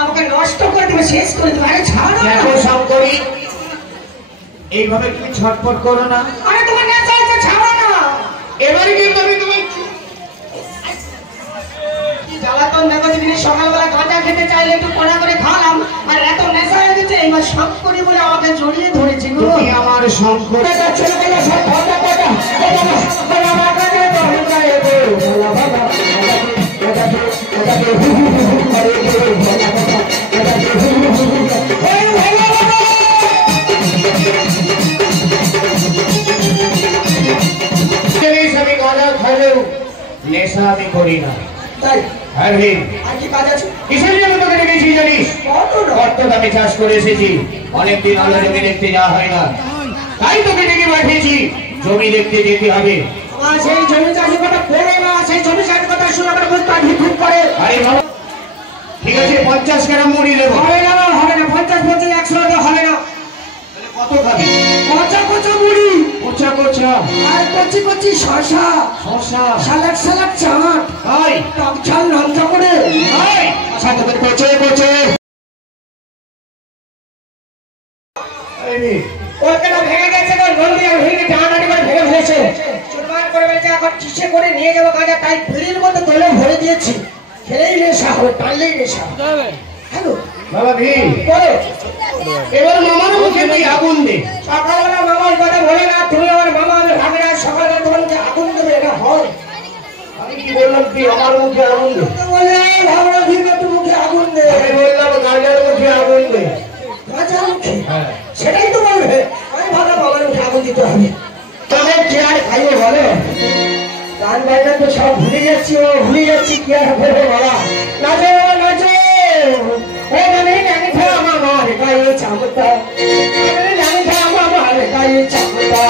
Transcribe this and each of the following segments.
আমাকে নষ্ট করে দেবে, শেষ করে দেবে। আরে ছাড়ো না। দেখো শঙ্করী, এইভাবে তুমি ছটফট করো না। আরে তোমার নেশা আছে, ছাড়ো না। এবারে কিন্তু আমি তোমায় কি জ্বালাতন দেখো দিদি, সকালবেলা গাঁজা খেতে চাইলে একটু কড়া করে খাওয়ালাম, আর এত নেশা হয়ে গেছে। এবার সব করি বলে আমাকে জড়িয়ে ধরেছে গো। তুমি আমার শঙ্কর ছেলেগুলো সব কথা কথা আমি গাঁজা খাইলেও নেশা আমি করি না। তাই আরে আর কি কাজ আছে? কিসের জন্য তোকে ডেকেছি জানিস? অর্থাৎ আমি চাষ করে এসেছি, অনেকদিন হলো জমি দেখতে যাওয়া হয় না, তাই তোকে ডেকে পাঠিয়েছি। জমি দেখতে যেতে হবে। সেই জমি চাষের কথা করে না, সেই জমি চাষের কথা শুনে আমার বুঝতে ভিড় করে। আরে বাবা, ঠিক আছে 50 গ্রাম মুড়ি দেবো। হবে না, হবে না, 50 50 100 হবে না। কত খাবি? কচা কচা মুড়ি, কোচা কোচা আর কচি কচি শসা, শসা, সালাদ সালাদ চাট, ভাই টক ঝাল লঙ্কা করে, ভাই সাথে করে কোচে কোচে। ওখানে ভেঙে গেছে গো, নন্দী আর ভেঙে টানাটানি করে ভেঙে ফেলেছে। চুরমার করে বলছে এখন কিসে করে নিয়ে যাবো গাঁজা, তাই ফিরির মধ্যে তোলে ভরে দিয়েছি। খেলেই নেশা হবে, টানলেই নেশা। হ্যালো বাবা ভীম, বলো। এবার মামার মুখে তুই আগুন দে। সকালবেলা মামার কথা বলে না, তুমি আমার মামা, আমি ভাবি না সকালবেলা তোমার মুখে আগুন দেবে, এটা হয়? আমি কি বললাম তুই আমার মুখে আগুন দে? তো বলে ভাবনা ভিড় একটু মুখে আগুন দে। আমি বললাম গাঁজার মুখে আগুন দে। গাঁজা মুখে? সেটাই তো বলবে। আমি ভাবলাম আমার মুখে আগুন দিতে হবে। তবে কে আর খাইয়ে বলে? গান বাজনা তো সব ভুলে যাচ্ছি, ও ভুলে যাচ্ছি, কি আর বলবো বলা। নাচো নাচো, ও মানে জানি থা আমার মার গায়ে চামতা, জানি থা আমার মার গায়ে চামতা।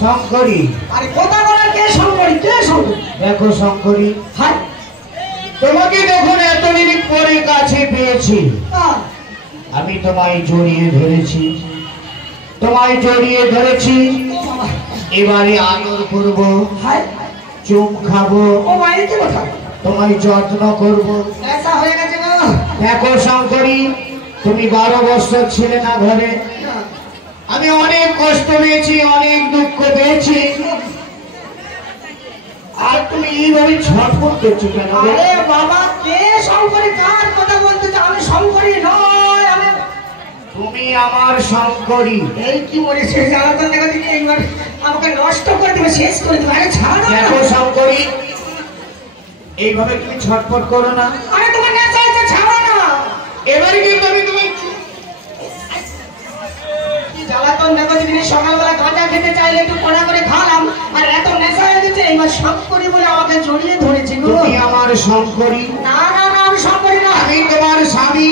শঙ্করী, আরে কথা বলা কে শঙ্করী, কে শঙ্করী? দেখো শঙ্করী, হাই তোমাকে যখন এতদিন পরে কাছে পেয়েছি, আমি তোমায় জড়িয়ে ধরেছি, তোমায় জড়িয়ে ধরেছি। এবারে আদর করবো, চুম খাবো, ও মায়ের কি কথা, তোমায় যত্ন করবো। ऐसा হয়ে গেছে গো। দেখো শঙ্করী, তুমি 12 বছর ছিলে না ঘরে, আমি অনেক কষ্ট পেয়েছি, অনেক দুঃখ পেয়েছি, আর তুমি এইভাবে ছটফট করছো কেন? আরে বাবা, কে শঙ্করী, কার কথা বলতেছে? আমি শঙ্করী নয়, আমি তুমি আমার শঙ্করী। এই কি বলেছে, জ্বালাতন দেখা দিকে এইবার আমাকে নষ্ট করে দেবে, শেষ করে দেবে। আরে ছাড়ো না। দেখো শঙ্করী, এইভাবে তুমি ছটফট করো না। আরে তোমার নেশা আছে, ছাড়ো না। এবারে কিন্তু আমি তোমায় কি জ্বালাতন দেখো দিদি, সকালবেলা গাঁজা খেতে চাইলে একটু কড়া করে খাওয়ালাম, আর এত নেশা হয়ে গেছে, এবার শঙ্করী বলে আমাকে জড়িয়ে ধরেছে গো। তুমি আমার শঙ্করী? না না না, আমি শঙ্করী না, আমি তোমার স্বামী।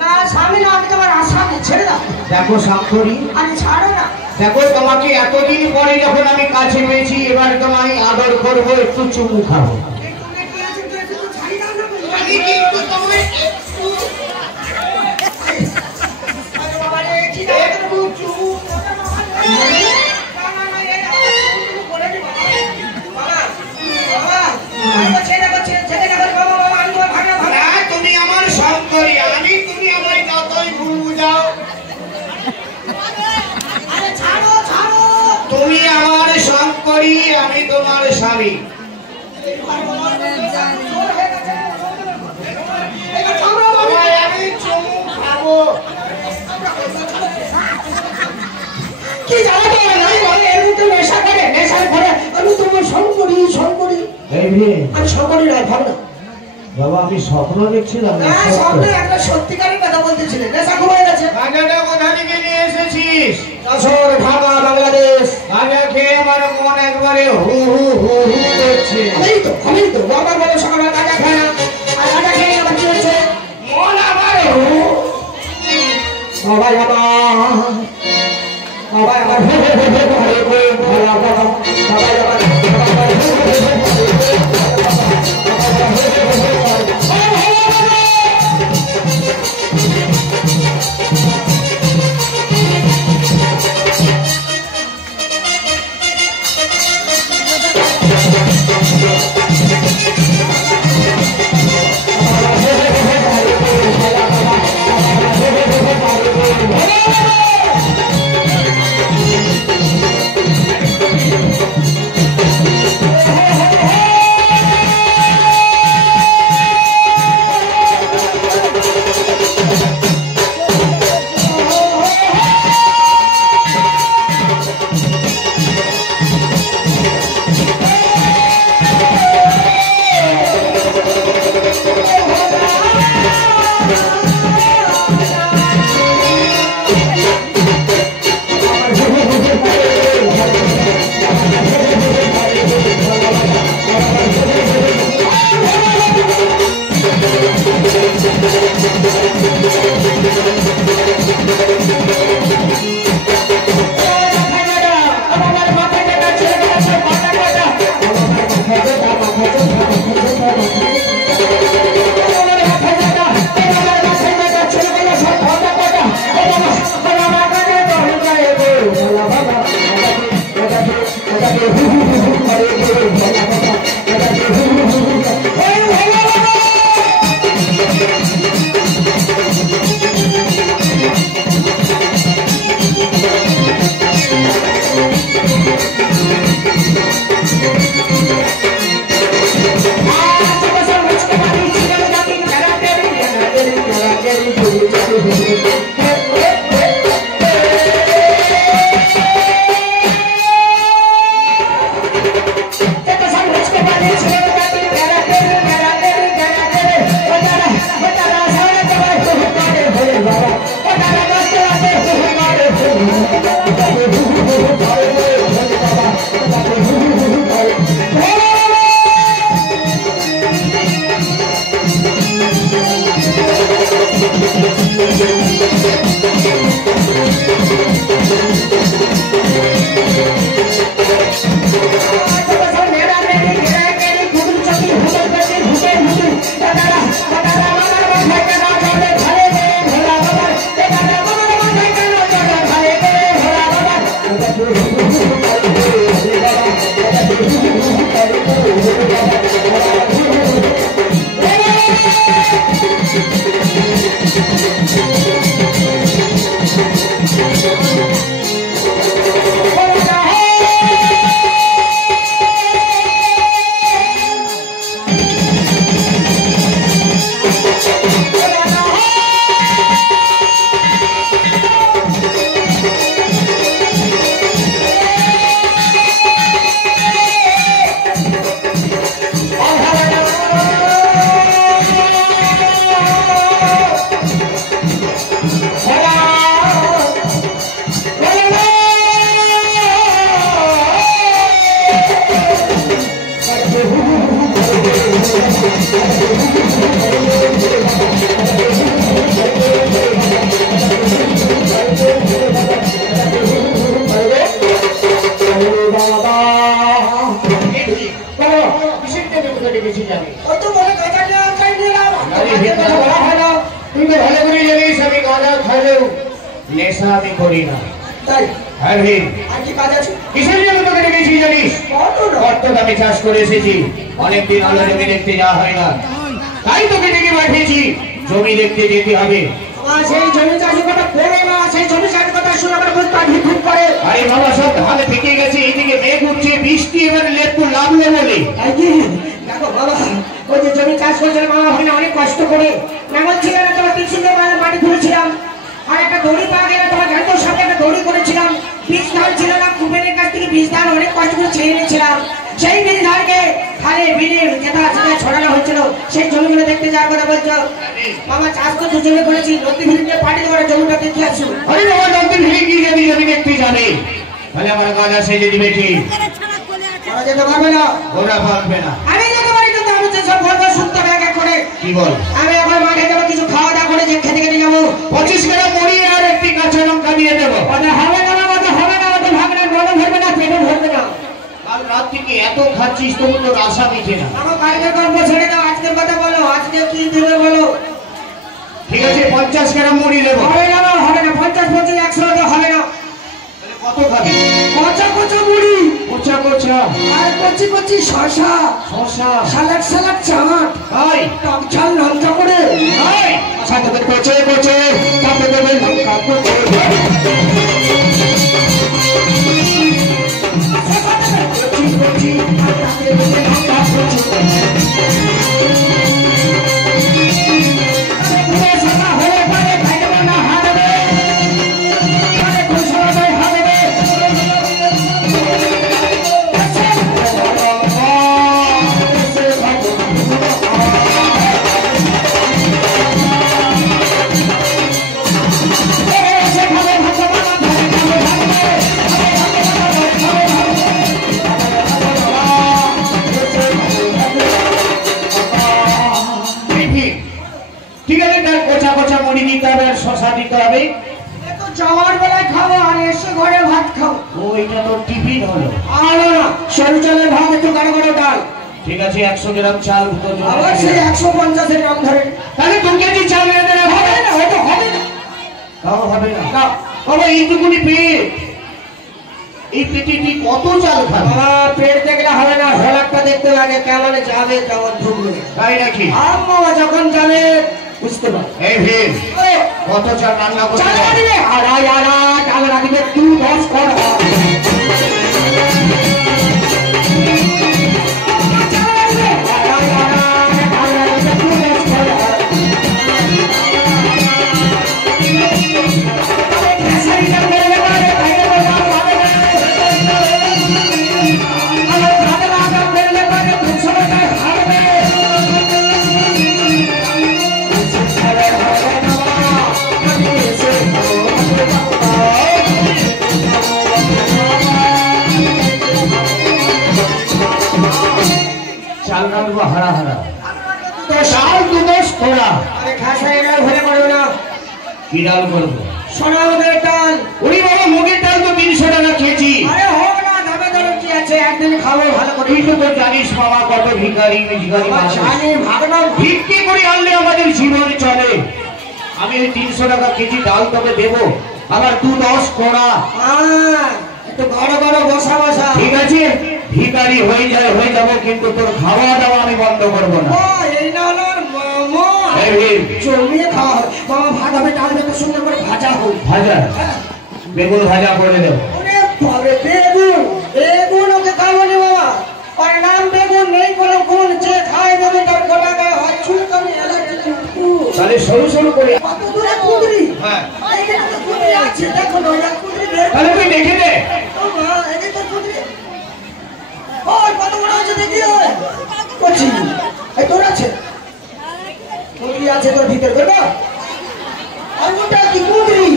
না স্বামী না, আমি তোমার আসামি। ছেড়ে দাও। দেখো শঙ্করী, আমি ছাড়ো না। দেখো তোমাকে এতদিন পরে যখন আমি কাছে পেয়েছি, এবার তোমায় আদর করবো, একটু চুমু খাবো। আমি কিন্তু তোমায় একটু তুমি আমার শঙ্করী, আমি তুমি আমার যতই ভুল বুঝাও, তুমি আমার শঙ্করী, আমি তোমার স্বামী। আমি চুমু খাবো। কি জানো তো, আমি বলে এর মধ্যে নেশা করে, নেশার ঘরে আমি তোমার শঙ্করী শঙ্করী। এই রে আমি শঙ্করী নয়, ভাব না। বাবা, আমি স্বপ্ন দেখছিলাম না, হ্যাঁ, স্বপ্নে একটা সত্যিকারের কথা বলতেছিলে, নেশা খুব হয়ে গেছে। গাঁজাটা কোথা থেকে নিয়ে এসেছিস? যশোর, ঢাকা, বাংলাদেশ। গাঁজা খেয়ে আমার মন একবারে হু হু হু হু করছে। আমি তো বাবার বলে সকালে গাঁজা খায় না, আর গাঁজা খেয়ে আবার কি হচ্ছে? মন আমার হু। সবাই আমার, সবাই আমার হু হু হু হু হু হু হু হু হু হু। সবাই আমার, সবাই আমার হু হু হু হু হু হু হু হু। নেশা আমি করি না তাই হ্যাঁ ভাই আর কি কাজ আছে কিসের জন্য তোকে ডেকেছি জানিস কত আমি চাষ করে এসেছি অনেকদিন আলো জমি দেখতে যাওয়া হয় না তাই তোকে ডেকে পাঠিয়েছি জমি দেখতে যেতে হবে সেই জমি চাষের কথা বলে না সেই জমি চাষের কথা শুনে আমার বুক পাখি খুব করে আরে বাবা সব ধান পেকে গেছে এদিকে মেঘ উঠছে বৃষ্টি এবারে লেপু নামলো বলে তাই কি দেখো বাবা ওই যে জমি চাষ করছিল মামা ভাই অনেক কষ্ট করে নাঙল ছিল না তোমার তিন মাটি তুলেছিলাম আর একটা দড়ি পাওয়া গেলে তোমার ঘাটের সাথে একটা দড়ি করেছিলাম বীজ ধান ছিল না কুবেরের কাছ থেকে বীজ ধান অনেক কষ্ট করে ছেড়ে নিয়েছিলাম সেই বীজ ধানকে খালে বিলে যেটা ছড়ানো হচ্ছিল সেই জমিগুলো দেখতে যাওয়ার কথা বলছো মামা চাষ তো জমি করেছি নদী ভিড়ে পাটি দেওয়ার জমিটা দেখতে আসছো আরে বাবা নদী ভিড়ে গিয়ে যদি জমি দেখতে যাবে তাহলে আমার কাজ আছে যদি বেশি ওরা যেতে পারবে না ওরা পারবে না আমি যেতে পারি কিন্তু আমি যেসব বলবো শুনতে হবে এক এক করে কি বল আমি এখন মাঠে যাবো কিছু খাওয়া দাওয়া করে যে খেতে খেতে যাবো 25 গ্রাম মুড়ি আর একটি কাঁচা লঙ্কা দিয়ে দেবো হবে না হবে না ভাগনা গরম ভরবে না পেটও ভরবে না কাল রাত থেকে এত খাচ্ছিস তবু তোর আশা মিটে না আমার কালকে গল্প ছেড়ে দাও আজকের কথা বলো আজকে কি দেবে বলো ঠিক আছে 50 গ্রাম মুড়ি দেবো হবে না 50 25 100 তো হবে না কত খাবি কচা কচা মুড়ি কোচা কোচা আর কচি কচি শসা শসা সালাড সালাড চাট ভাই টক ঝাল লঙ্কা করে ভাই সাথে কোচে কোচে তাতে দেবে লঙ্কা কোচে কচি কচি তাতে দেবে লঙ্কা কোচে শসা দিতে হবে তো যাওয়ার বেলায় খাবো আর এসে ঘরে ভাত খাও ওইটা তো টিফিন হলো আর না সরু চালের ভাত একটু গাঢ় গাঢ় ডাল ঠিক আছে 100 গ্রাম চাল আবার সেই 150 এর দাম ধরে তাহলে 2 কেজি চাল এনে দেবে হবে না হয়তো হবে না তাও হবে না বাবা এইটুকুনি পেট এই পেটে তুই কত চাল খাবি বাবা পেট দেখলে হবে না হলাকটা দেখতে লাগে কেমন যাবে কেমন ঢুকবে তাই নাকি বাবা যখন যাবে বুঝতে পার এই ভিড় কত চাল রান্না করতে চাল দিবে আড়াই চাল দিবে 2-10 কর চাল রাখবো হারা হারা তো চাল 2-10 করা আরে খাসাই ডাল ভরে করো না কি ডাল করবো সোনা মুগের ডাল ওরে বাবা মুগের ডাল তো 300 টাকা কেজি আরে হোক না দামে দামে কি আছে একদিন খাবো ভালো করে তুই তো জানিস বাবা কত ভিখারি মানুষ। জানি ভাগনা ভিক্ষি করে আনলে আমাদের জীবন চলে আমি ওই 300 টাকা কেজি ডাল তোকে দেবো আবার 2-10 করা একটু বড় বড় বসা বসা ঠিক আছে ভিখারি হয়ে যাবো কিন্তু তোর খাওয়া দাওয়া আমি বন্ধ করবো না এই না হলো মামা এই ভিড় জমিয়ে খাওয়া হয় মামা ভাত হবে ডাল বেটা সুন্দর করে ভাজা হোক ভাজা বেগুন ভাজা করে দেবো ওরে বাবা বেগুন ওকে খাবো না বাবা আর নাম বেগুন নেই কোনো গুণ যে খায় দেবে তার গোটা গায়ে হাত ছুঁয়ে করে তাহলে সরু সরু করে কত দূরে কুদরি হ্যাঁ এইখানে তো কুদরি আছে দেখো না ওরা কুদরি বের তাহলে তুই দেখে দে ও মা এই তো কুদরি ওই কত বড় আছে দেখি ওই কচি এই তোর আছে কুদরি আছে তোর ভিতর করবা আর ওটা কি কুদরি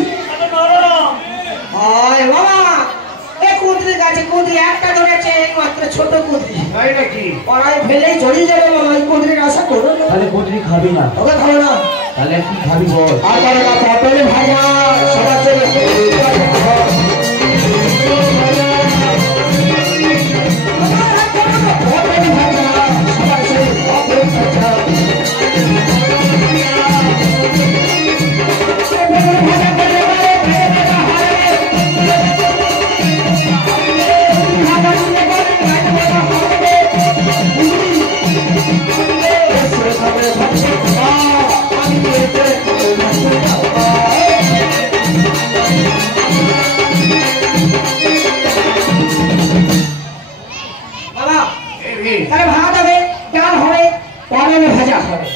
আয় বাবা এই কুদরি আছে কুঁদরি একটা ধরেছে মাত্র ছোট কুঁদরি তাই নাকি? পড়ায় ফেলেই জড়িয়ে যাবে মামা ওই কুঁদরির আশা করো না তাহলে কুঁদরি খাবি না? ওকে খাবো না তাহলে কি খাবি বল? আর বলো না পটল ভাজা সবার জন্য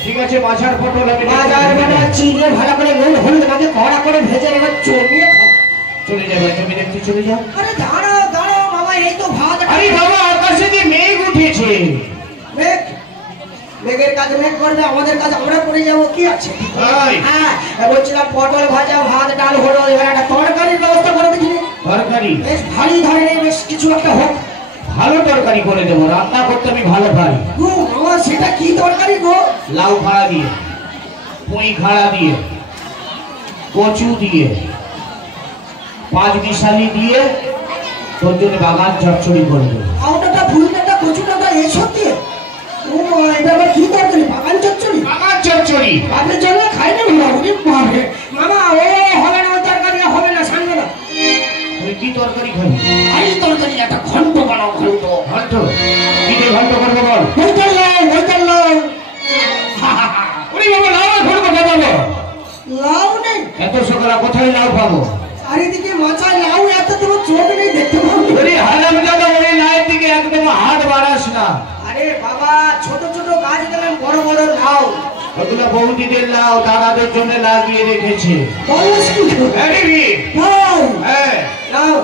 ঠিক আছে, মাছের পটল আমি চিড়ে ভালো করে নুন হলুদ মাকে কড়া করে ভেজে এবার জমিয়ে খাও। চলে যাবে, তুমি দেখতে চলে যাও। আরে দাঁড়াও দাঁড়াও মামা এই তো ভাত। আরে বাবা আকাশে যে মেঘ উঠেছে। মেঘ মেঘের কাজ মেঘ করবে, আমাদের কাজ আমরা করে যাবো কি আছে। হ্যাঁ বলছিলাম পটল ভাজা ভাত ডাল হলো, এবার একটা তরকারির ব্যবস্থা করে দিচ্ছি। তরকারি বেশ ভারী ধরনের বেশ কিছু একটা হোক। ভালো তরকারি করে দেবো, রান্না করতে আমি ভালো পারি। গো মামা সেটা কি তরকারি গো? লাউ খাড়া দিয়ে, পুঁই খাড়া দিয়ে, কচু দিয়ে, পাঁচ মিশালি দিয়ে তোর জন্য বাগান চচ্চড়ি করে দেবো। আউটাটা ফুলটা কচুটা এসব দিয়ে ও এটা আবার কি তরকারি? বাগান চচ্চড়ি? বাগান চচ্চড়ি আপনি চলে খাই না মামা ও হবে না, তরকারি হবে না, সামনে না। তুই কি তরকারি খাবি? ভারী তরকারি একটা ঘন্ট বানাও। ঘন্ট ঘন্ট কি দিয়ে ঘন্ট করবো বল? ওইটার লাউ ওরে বাবা লাউ ঘন্ট বানাবো? লাউ নেই এত সকালে কোথায় লাউ পাবো? চারিদিকে মাচায় লাউ, এত তোমার চোখ নেই দেখতে পাবো? ওরে হারামজাদা, ওই লাউয়ের দিকে একদম হাত বাড়াস না। আরে বাবা ছোট ছোট গাছ গেলেন, বড় বড় লাউ। ওগুলো বৌদিদের লাউ, দাদাদের জন্য লাগিয়ে রেখেছে। হ্যাঁ লাউ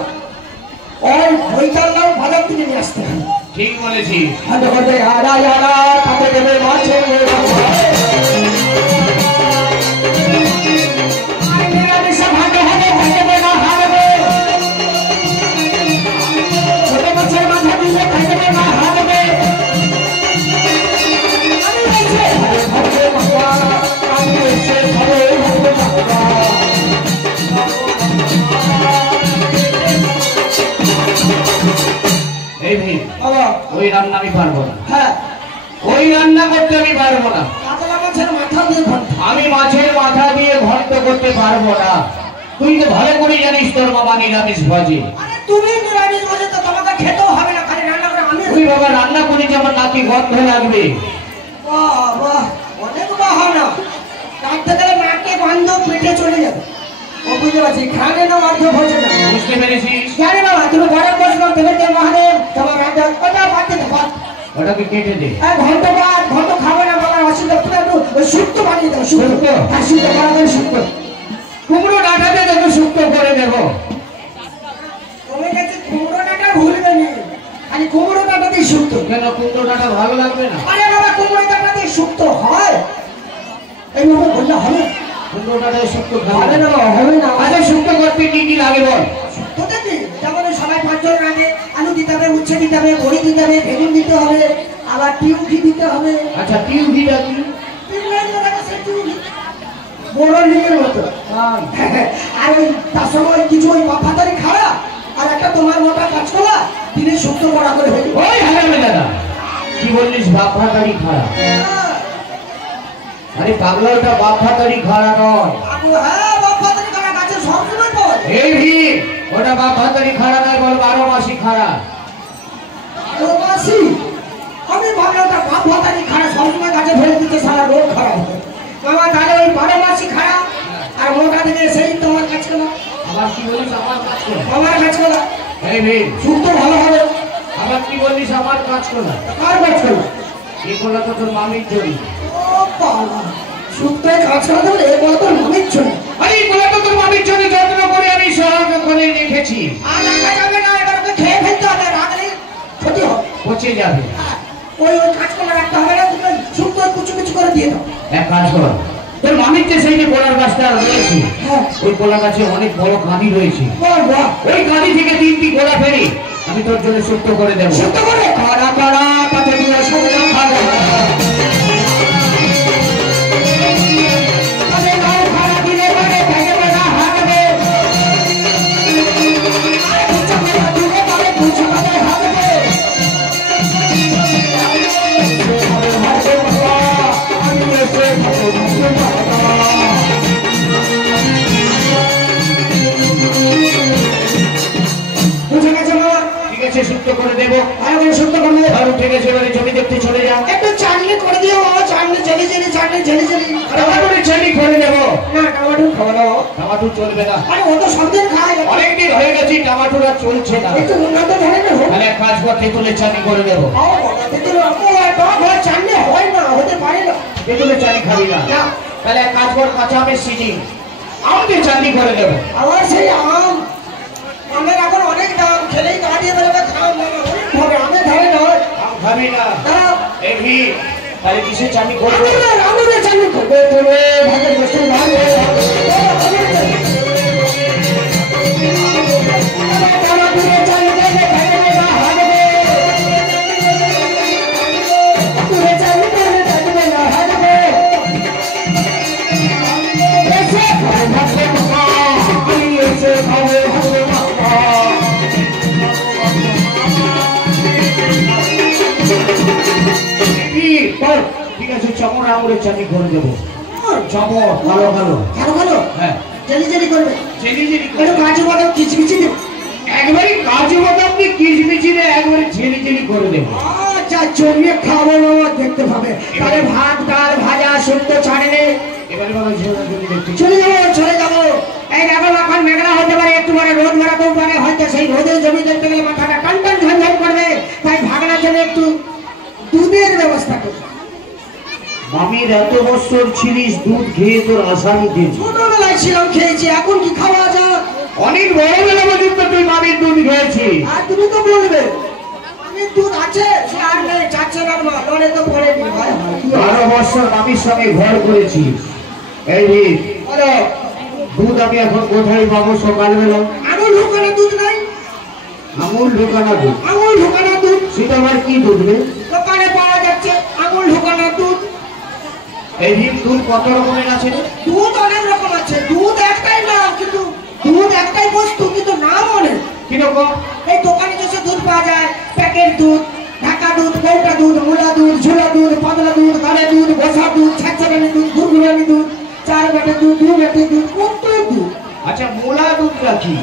ওইটার লাউ ভালো থেকে নিয়ে আসতে হবে। ঠিক বলেছি। হাতে করতে আড়া আড়া তাতে দেবে মাছের ছোট মাছের মাথা দিলে খাইতে না হারবে। এই ভাই ওই রান্না আমি পারবো না। হ্যাঁ ওই রান্না করতে আমি পারবো না। কাতলা মাছের মাথা দিয়ে ঘন্ট। আমি মাছের মাথা দিয়ে ঘন্ট করতে পারবো না। তুই তো ভালো করে জানিস তোর বাবা নিরামিষ ভাজি। আরে তুমি নিরামিষ ভাজি তো তোমাকে খেতেও হবে না, খালি রান্না করে আমি। তুই বাবা রান্না করি যেমন নাকি গন্ধ লাগবে। বাহ বাহ অনেক বাহানা, রাখতে গেলে নাকে গন্ধ পেটে চলে যাবে। ও বুঝতে পারছি, খানে না অর্ধ ভোজে না। বুঝতে পেরেছিস? জানি বাবা তুমি ঘরে বসলো দেবে দেব মহাদেব তোমার রাজা ওটা বাদ দে বাদ। ওটাকে কেটে দে। ঘন্ট খাবে না বাবা, অসুবিধা তুমি একটু ওই শুক্তো বানিয়ে দাও। শুক্তো? হ্যাঁ শুক্তো বানাবেন শুক্তো। কুমড়ো ডাঁটাতে তোকে শুক্তো করে দেবো। তুমি দেখছি কুমড়ো ডাঁটা ভুলবে নি, খালি কুমড়ো ডাঁটা দিয়ে শুক্তো। কেন কুমড়ো ডাঁটা ভালো লাগবে না? আরে বাবা কুমড়ো ডাঁটা দিয়ে শুক্তো হয়? এইভাবে বললে হবে? কুমড়ো ডাঁটায় শুক্তো হবে না বাবা, হবে না। আচ্ছা শুক্তো করতে কি কি লাগে বল? শুক্তোতে কি যেমন সবাই পাঁচজন রাঁধে, আলু দিতে হবে, উচ্ছে দিতে হবে, বড়ি দিতে হবে, বেগুন দিতে হবে, আবার টিউকি দিতে হবে। আচ্ছা টিউবিটা কি? বড় লিগের মতো। আর ওই তার সময় কিছু ওই পাতারি খাড়া আর একটা তোমার মোটা কাঁচকলা তিনি শুক্তো করা করে হয়ে যাবে। ওই হারামে দাদা কি বললিস? বাপ ভাতারি খাড়া? আরে পাগলা, ওটা বাপ ভাতারি খাড়া নয়। হ্যাঁ বাপ পাতারি খাড়া গাছে সবসময় পাওয়া যায়। এই ভিড় ওটা বাপ ভাতারি খাড়া নয়, বল 12 মাসি খাড়া। 12 মাসি? আমি ভাবলাম ওটা বাপ পাতারি খাড়া সবসময় গাছে ফেলে দিতে সারা রোগ খারাপ হবে। বাবা তাহলে ওই 12 মাসি খাড়া আর মোটা থেকে সেই তোমার কাঁচকলা। আবার কি বলিস? আমার কাজ কর। আমার কাঁচকলা এই ভিড় শুক্তো ভালো হবে। আবার কি বলিস? আমার কাজ কর। কার কাঁচকলা? এই কোলা তো তোর মামির জন্য। ও বাবা শুক্তোয় কাঁচকলা দেবে? এ বলো তোর মামির জন্য। আরে এই কোলা তো তোর মামির জন্য যত্ন করে আমি সহায়ক করে রেখেছি। আর রাখা যাবে না, এবার ওকে খেয়ে ফেলতে হবে, রাখলে ক্ষতি হবে। পচে যাবে। ওই কাঁচকলা রাখতে হবে না, তুমি শুক্তো কুচু কুচু করে দিয়ে দাও। এক কাজ কর, তোর মামির যে সেই যে কোলার গাছটা রয়েছে, হ্যাঁ ওই কোলা গাছে অনেক বড় কাঁদি রয়েছে। বাহ বাহ ওই কাঁদি থেকে 3টি কোলা ফেরি আমি তোর জন্য শুদ্ধ করে দেবো। শুদ্ধ করে কড়া কড়া তাতে দিয়ে সাজা খাবে তাতে নাও খাড়া দিলে মানে ভেঙে বেড়া হারবে আর কিছু কথা দিলে মানে কিছু কথা হারবে আমি এসে বুঝে গেছে বাবা? ঠিক আছে, শুদ্ধ করে দেবো। ভালো করে শুদ্ধ করবে। আর ঠিক আছে, এবারে জমি দেখতে চলে যাও। একটু চাটনি করে দিও বাবা, চাটনি জেলি জেলি চাটনি জেলি জেলি। টমাটোর চাটনি করে দেবো। না টমাটো খাবো না বাবা। টমাটো চলবে না। আরে ও তো সব দিন খায়। অনেকদিন হয়ে গেছে টমাটোর আর চলছে না। একটু উন্নত ধরনের হোক। তাহলে এক কাজ কর, তেঁতুলের চাটনি করে দেবো। চাটনি হয় না, হতে পারে না। তেঁতুলের চাটনি খাবি না? না। তাহলে এক কাজ কর, কাঁচা আমের সিজন আমাদের চাটনি করে দেবো। আবার সেই আমের এখন অনেক দাম, খেলেই দাঁড়িয়ে বেরোবে খাম অনেক হবে, আমের ধারে নয়। আম খাবি না? দাঁড়াও। এই ভিড়, তাহলে কিসের চাটনি করবো? আমের চাটনি করবে তুমি ভাতের বসে ভালো ঠিক আছে, চমড়া আঙুরের চাটনি করে দেবো। চমড় ভালো ভালো ভালো ভালো হ্যাঁ, জেলি জেলি করবে। জেলি জেলি একটু কাজু বাদাম কিচমিচি দেবে। একবারে কাজু বাদাম দিয়ে কিচমিচি দিয়ে একবারে ঝেলি ঝেলি করে দেবো। আচ্ছা জমিয়ে খাবো বাবা, দেখতে পাবে। তাহলে ভাত ডাল ভাজা শুক্তো ছাড়েনি। এবারে বলো জমি দেখতে চলে যাবো চলে যাবো। এই দেখো এখন মেঘলা হতে পারে, একটু পরে রোদ বেড়াতেও পারে, হয়তো সেই রোদে জমি দেখতে গেলে মাথাটা টান টান ঝনঝন করবে। তাই ভাগনার জন্য একটু দুধের ব্যবস্থা করবে। মামির এত বছর ছিলিস, দুধ খেয়ে তোর আসামি দিয়েছি। ছোটবেলায় ছিলাম, খেয়েছি, এখন কি খাওয়া যায়? অনেক বড়বেলা পর্যন্ত তুই মামির দুধ খেয়েছিস। আর তুমি তো বলবে আমি দুধ আছে সে আর নেই, যাচ্ছে না মা, লড়ে তো পড়ে নি ভাই। 12 বছর মামির সঙ্গে ঘর করেছিস। এই ভিড়, বলো দুধ আমি এখন কোথায় পাবো? সকালবেলা আঙুল ঢুকানো দুধ নাই? আমুল ঢোকানো দুধ? আঙুল ঢুকানো দুধ সেটা আবার কি দুধ রে? দোকানে পাওয়া যাচ্ছে আঙুল ঢুকানো দুধ। এই ভিড়, দুধ কত রকমের আছে রে? দুধ অনেক রকম আছে, দুধ একটাই নাম, কিন্তু দুধ একটাই বস্তু কিন্তু নাম অনেক। কিরকম? এই দোকানে যেসব দুধ পাওয়া যায়, প্যাকেট দুধ, ঢাকা দুধ, কৌটা দুধ, মুলা দুধ, ঝোলা দুধ, পাতলা দুধ, গাড়ে দুধ, বসা দুধ, ছাচ্ছাড়ানি দুধ, গুড়গুড়ানি দুধ, 4 বেটে দুধ, 2 বেটে দুধ, কত দুধ। আচ্ছা, মোলা দুধটা কি?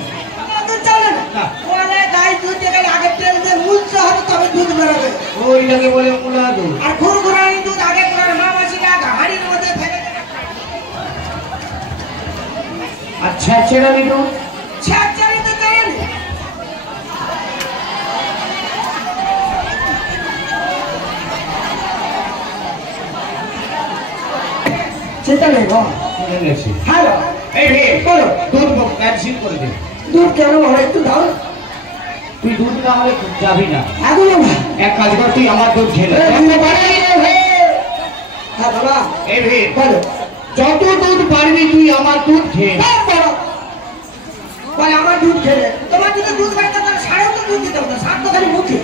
আমাদের জানে না। না। বলে গাই দুধ থেকে আগে তেল দিয়ে মুলতে হবে, তবে দুধ বেরোবে। ওইটাকে বলে মোলা দুধ। আর গুড়গুড়ানি দুধ আগে করে মা মাসিরা হাড়ির মধ্যে ফেলে দেবে। আচ্ছা, ছেড়ানি দুধ? ছাচ্ছাড়ি তো জানেন। সেটা নেই গো। চলে গেছি। হ্যালো এই ভিড়, বলো দুধ ক্যান্সেল করে দে। দুধ কেন বাবা, একটু দাও। তুই দুধ না হলে যাবি না। এখনো এক কাজ কর, তুই আমার দুধ খেলে। হ্যাঁ বাবা এই ভিড়, বলো যত দুধ পারবি তুই আমার দুধ খেয়ে। বলে আমার দুধ খেলে তোমার যদি দুধ খাইতে তাহলে সারেও তো দুধ দিতে হতো, সার তো খালি মুখে।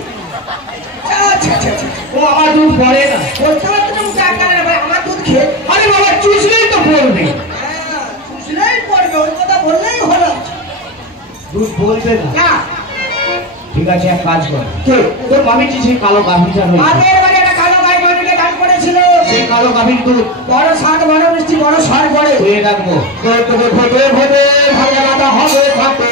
আচ্ছা আচ্ছা আচ্ছা ও আমার দুধ পড়ে না। বলতে পারতো না মুখে আটকালে না, ভাই আমার দুধ খেয়ে। আরে বাবা, চুষলেই তো পড়বে। হ্যাঁ বুঝলেই পড়বে, ওই কথা বললেই হলো। দুধ বলবে না? না ঠিক আছে, এক কাজ কর, তোর মামি সেই কালো গাভীটা রয়েছে, আগের বারে একটা কালো গাই মানুষকে দান করেছিল, সেই কালো গাভীর দুধ বড় স্বাদ বড় মিষ্টি বড় সর পড়ে। তুই রাখবো। তোকে ভোটে ভোটে ভাগনাটা হবে থাকে।